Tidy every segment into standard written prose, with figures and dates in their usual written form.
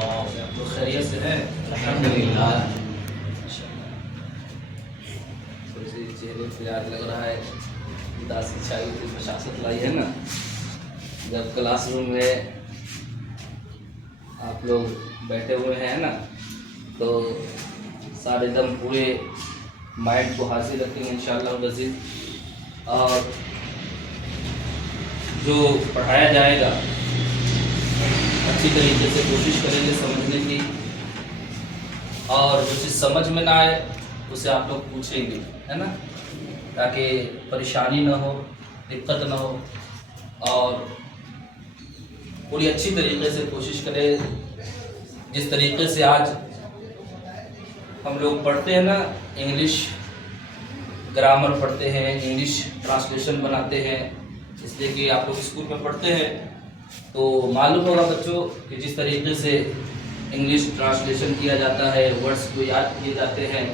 تو خیریت سے ہیں؟ الحمدللہ۔ تھوڑی سی چہرے پہ یاد لگ رہا ہے اداسی چھائی ہوئی بشاشت لائی ہے نا۔ جب کلاس روم میں آپ لوگ بیٹھے ہوئے ہیں نا تو سارے دم پورے مائنڈ کو حاضر رکھیں گے انشاءاللہ العزیز، اور جو پڑھایا جائے گا اچھی طریقے سے کوشش کریں گے سمجھنے کی، اور جو چیز سمجھ میں نہ آئے اسے آپ لوگ پوچھیں گے، ہے نا، تاکہ پریشانی نہ ہو، دقت نہ ہو، اور پوری اچھی طریقے سے کوشش کریں۔ جس طریقے سے آج ہم لوگ پڑھتے ہیں نا، انگلش گرامر پڑھتے ہیں، انگلش ٹرانسلیشن بناتے ہیں، اس لیے کہ آپ لوگ اسکول میں پڑھتے ہیں تو معلوم ہوگا بچوں کہ جس طریقے سے انگلش ٹرانسلیشن کیا جاتا ہے، ورڈز کو یاد کیے جاتے ہیں،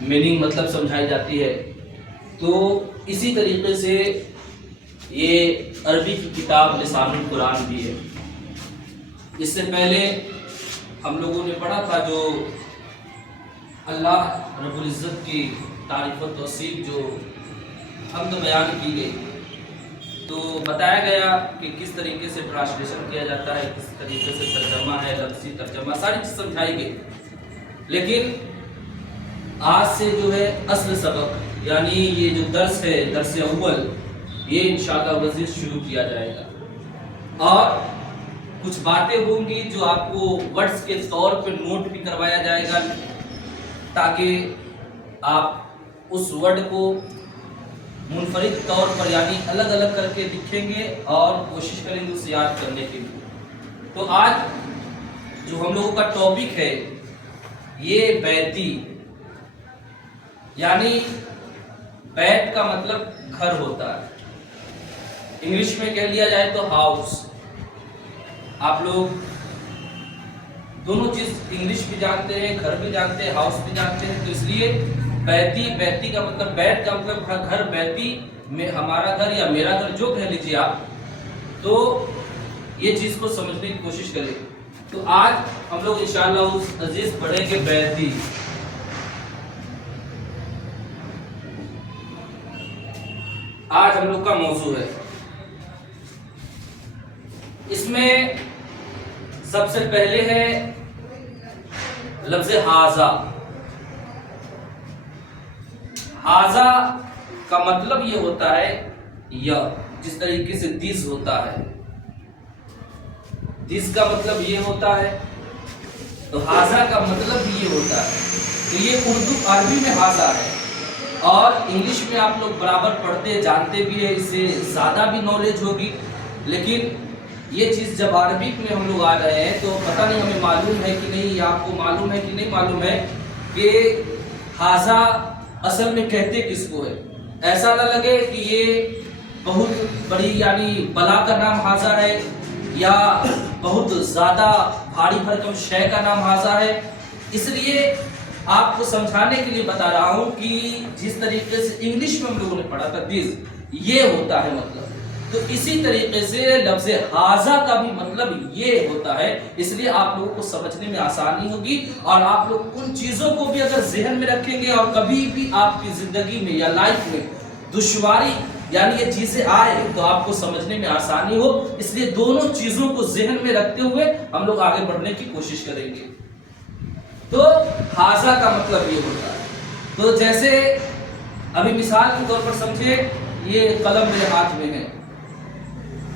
میننگ مطلب سمجھائی جاتی ہے، تو اسی طریقے سے یہ عربی کی کتاب لسان القرآن بھی ہے۔ اس سے پہلے ہم لوگوں نے پڑھا تھا جو اللہ رب العزت کی تعریف و توصیف جو حمد بیان کی گئی، تو بتایا گیا کہ کس طریقے سے ٹرانسلیشن کیا جاتا ہے، کس طریقے سے ترجمہ ہے، لفظی ترجمہ، ساری چیز سمجھائی گئی۔ لیکن آج سے جو ہے اصل سبق، یعنی یہ جو درس ہے، درس اول، یہ انشاءاللہ العزیز شروع کیا جائے گا، اور کچھ باتیں ہوں گی جو آپ کو ورڈز کے طور پہ نوٹ بھی کروایا جائے گا، تاکہ آپ اس ورڈ کو منفرد طور پر یعنی الگ الگ کر کے لکھیں گے اور کوشش کریں گے اسے یاد کرنے کے لیے۔ تو آج جو ہم لوگوں کا ٹاپک ہے یہ بیتی، یعنی بیت کا مطلب گھر ہوتا ہے، انگلش میں کہہ لیا جائے تو ہاؤس۔ آپ لوگ دونوں چیز انگلش بھی جانتے ہیں، گھر بھی جانتے ہیں، ہاؤس بھی جانتے ہیں، تو اس لیے بیتی کا مطلب، بیت کا مطلب گھر، بیتی میں ہمارا گھر یا میرا گھر جو کہہ لیجیے آپ، تو یہ چیز کو سمجھنے کی کوشش کریں۔ تو آج ہم لوگ انشاءاللہ اس عزیز پڑھیں گے بیتی۔ آج ہم لوگ کا موضوع ہے، اس میں سب سے پہلے ہے لفظ ہاذا۔ ہاذا کا مطلب یہ ہوتا ہے یا، جس طریقے سے دس ہوتا ہے، دس کا مطلب یہ ہوتا ہے، تو ہاذا کا مطلب بھی یہ ہوتا ہے۔ تو یہ اردو عربی میں ہاذا ہے، اور انگلش میں آپ لوگ برابر پڑھتے جانتے بھی ہیں، اس سے زیادہ بھی نالج ہوگی، لیکن یہ چیز جب عربک میں ہم لوگ آ رہے ہیں تو پتہ نہیں ہمیں معلوم ہے کہ نہیں، یا آپ کو معلوم ہے کہ نہیں معلوم ہے کہ ہاذا اصل میں کہتے کس کو ہے۔ ایسا نہ لگے کہ یہ بہت بڑی یعنی بلا کا نام ہاذا ہے، یا بہت زیادہ بھاری بھرکم شے کا نام ہاذا ہے۔ اس لیے آپ کو سمجھانے کے لیے بتا رہا ہوں کہ جس طریقے سے انگلش میں ہم لوگوں نے پڑھا تھا دس، یہ ہوتا ہے مطلب، تو اسی طریقے سے لفظ ہاذا کا بھی مطلب یہ ہوتا ہے۔ اس لیے آپ لوگوں کو سمجھنے میں آسانی ہوگی، اور آپ لوگ ان چیزوں کو بھی اگر ذہن میں رکھیں گے، اور کبھی بھی آپ کی زندگی میں یا لائف میں دشواری یعنی یہ چیزیں آئے تو آپ کو سمجھنے میں آسانی ہو، اس لیے دونوں چیزوں کو ذہن میں رکھتے ہوئے ہم لوگ آگے بڑھنے کی کوشش کریں گے۔ تو ہاذا کا مطلب یہ ہوتا ہے، تو جیسے ابھی مثال کے طور پر سمجھے، یہ قلم میرے ہاتھ میں ہے،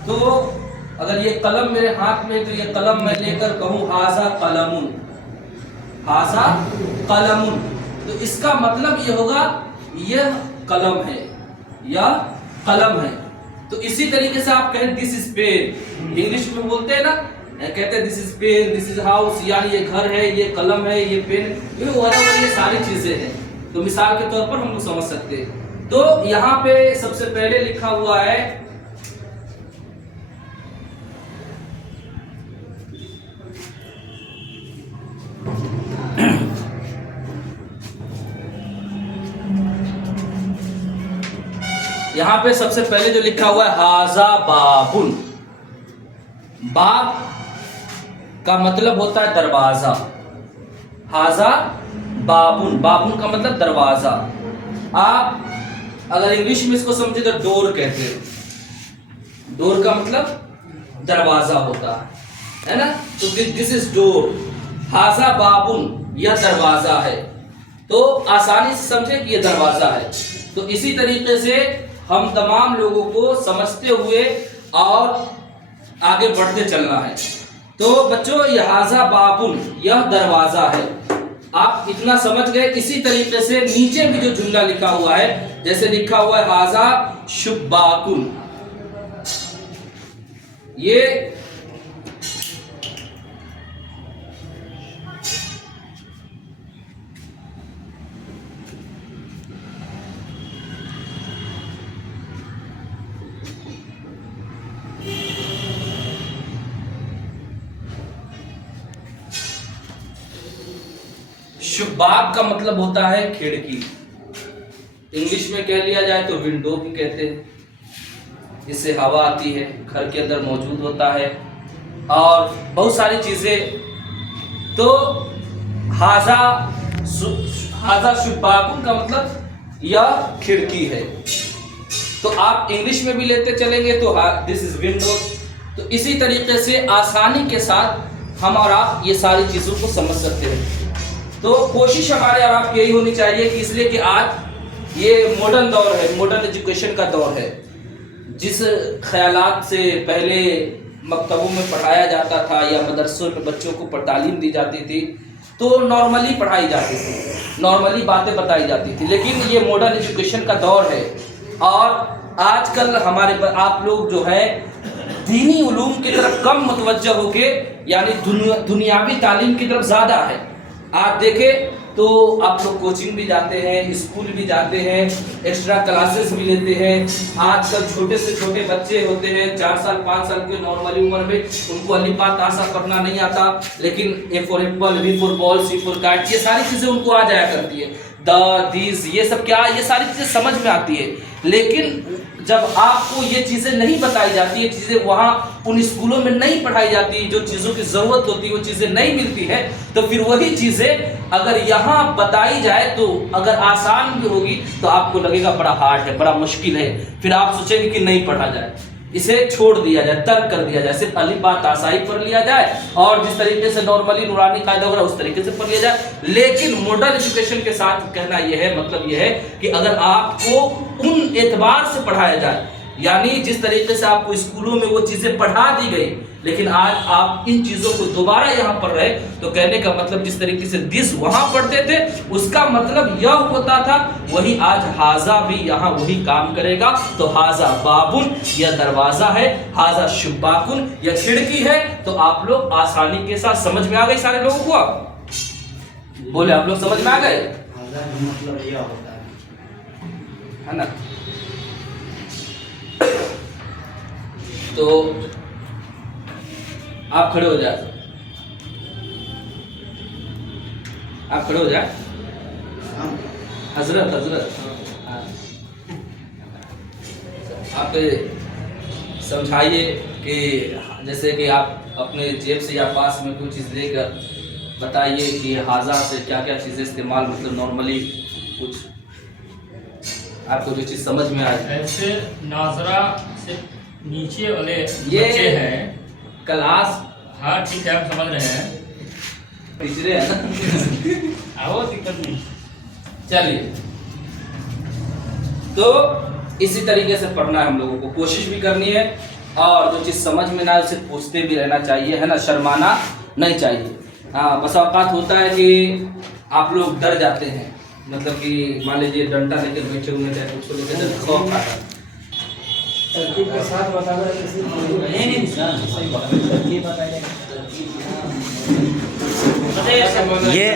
تو اگر یہ قلم میرے ہاتھ میں ہے تو یہ قلم میں لے کر کہوں ہاذا قلم، ہاذا قلم، تو اس کا مطلب یہ ہوگا یہ قلم ہے یا قلم ہے۔ تو اسی طریقے سے آپ کہیں دس از پین، انگلش میں بولتے ہیں نا، کہتے ہیں دس از پین، دس از ہاؤس، یعنی یہ گھر ہے، یہ قلم ہے، یہ پین، یہ ساری چیزیں ہیں۔ تو مثال کے طور پر ہم لوگ سمجھ سکتے ہیں۔ تو یہاں پہ سب سے پہلے لکھا ہوا ہے یہاں پہ سب سے پہلے جو لکھا ہوا ہے ہاذا بابن، باب کا मतलब होता है दरवाजा। हाजा बाबुन, बाबुन का मतलब दरवाजा। आप अगर इंग्लिश में इसको समझे तो डोर कहते हो। डोर का मतलब दरवाजा होता है ना। तो दिस इज डोर। हाजा बाबुन, यह दरवाजा है। तो आसानी से समझे कि यह दरवाजा है। तो इसी तरीके से हम तमाम लोगों को समझते हुए और आगे बढ़ते चलना है। तो बच्चों, यह हाजा बाबुन, यह दरवाजा है। आप इतना समझ गए। इसी तरीके से नीचे भी जो जुमला लिखा हुआ है, जैसे लिखा हुआ है हाजा शुब्बाकुन, ये शुब्बाक का मतलब होता है खिड़की। इंग्लिश में कह लिया जाए तो विंडो भी कहते हैं। इससे हवा आती है, घर के अंदर मौजूद होता है और बहुत सारी चीजें। तो हाजा शुब्बाकुन का मतलब यह खिड़की है। तो आप इंग्लिश में भी लेते चलेंगे तो दिस इज विंडो। तो इसी तरीके से आसानी के साथ हम और आप ये सारी चीजों को समझ सकते हैं। तो कोशिश हमारे और आपकी यही होनी चाहिए कि इसलिए कि आज ये मॉडर्न दौर है, मॉडर्न एजुकेशन का दौर है। जिस ख्यालात से पहले मकतबों में पढ़ाया जाता था या मदरसों में बच्चों को तालीम दी जाती थी, तो नॉर्मली पढ़ाई जाती थी, नॉर्मली बातें बताई जाती थी। लेकिन ये मॉडर्न एजुकेशन का दौर है और आजकल हमारे आप लोग जो है दीनी उलूम की तरफ कम मुतवज्जह होके यानी दुनियावी तालीम की तरफ ज़्यादा है। आप देखें तो आप लोग कोचिंग भी जाते हैं, स्कूल भी जाते हैं, एक्स्ट्रा क्लासेस भी लेते हैं। आजकल छोटे से छोटे बच्चे होते हैं 4 साल 5 साल के नॉर्मली उम्र में, उनको अली बा ता सा पढ़ना नहीं आता, लेकिन A for apple, B for ball, C for cat, ये सारी चीज़ें उनको आ जाया करती है। द, दीज, ये सब क्या, ये सारी चीज़ें समझ में आती है। लेकिन जब आपको ये चीज़ें नहीं बताई जाती, ये चीज़ें वहाँ उन स्कूलों में नहीं पढ़ाई जाती, जो चीज़ों की ज़रूरत होती है वो चीज़ें नहीं मिलती है, तो फिर वही चीज़ें अगर यहाँ बताई जाए तो अगर आसान भी होगी तो आपको लगेगा बड़ा हार्ड है, बड़ा मुश्किल है। फिर आप सोचेंगे कि नहीं पढ़ा जाए, इसे छोड़ दिया जाए, तर्क कर दिया जाए, सिर्फ अली बा ता सा ही पढ़ लिया जाए और जिस तरीके से नॉर्मली नूरानी कायदा वगैरह उस तरीके से पढ़ लिया जाए। लेकिन मॉडर्न एजुकेशन के साथ कहना यह है, मतलब यह है कि अगर आपको उन एतबार से पढ़ाया जाए, यानी जिस तरीके से आपको स्कूलों में वो चीजें पढ़ा दी गई, लेकिन आज आप इन चीजों को दोबारा यहाँ पढ़ रहे, तो कहने का मतलब जिस तरीके से दिस वहां पढ़ते थे उसका मतलब यह होता था, वही आज हाजा भी यहाँ वही काम करेगा। तो हाजा बाबुन, यह दरवाजा है, हाजा शुब्बाकुन, यह खिड़की है। तो आप लोग आसानी के साथ समझ में आ गए सारे लोगों को? आप बोले, आप लोग समझ में आ गए? मतलब यह होता है ना। तो आप खड़े हो जाए, आप खड़े हो जाए। हजरत आप समझाइए कि जैसे कि आप अपने जेब से या पास में कोई चीज़ लेकर बताइए कि हाजा से क्या क्या चीज़ें इस्तेमाल, मतलब नॉर्मली कुछ आपको जो चीज़ समझ में आए। ऐसे नाजरा से नीचे वाले ये बच्चे हैं क्लास। हाँ ठीक है, आप समझ रहे हैं, पिछड़े हैं ना। आओ, दिक्कत नहीं। चलिए, तो इसी तरीके से पढ़ना है हम लोगों को, कोशिश भी करनी है और जो चीज़ समझ में ना आए उसे पूछते भी रहना चाहिए, है ना, शर्माना नहीं चाहिए। हाँ, बस औकात होता है कि आप लोग डर जाते हैं, मतलब कि मान लीजिए डंडा लेकर बैठे हुए थे, कुछ लेकर खौफ आता है। तरकीब के साथ बताना ये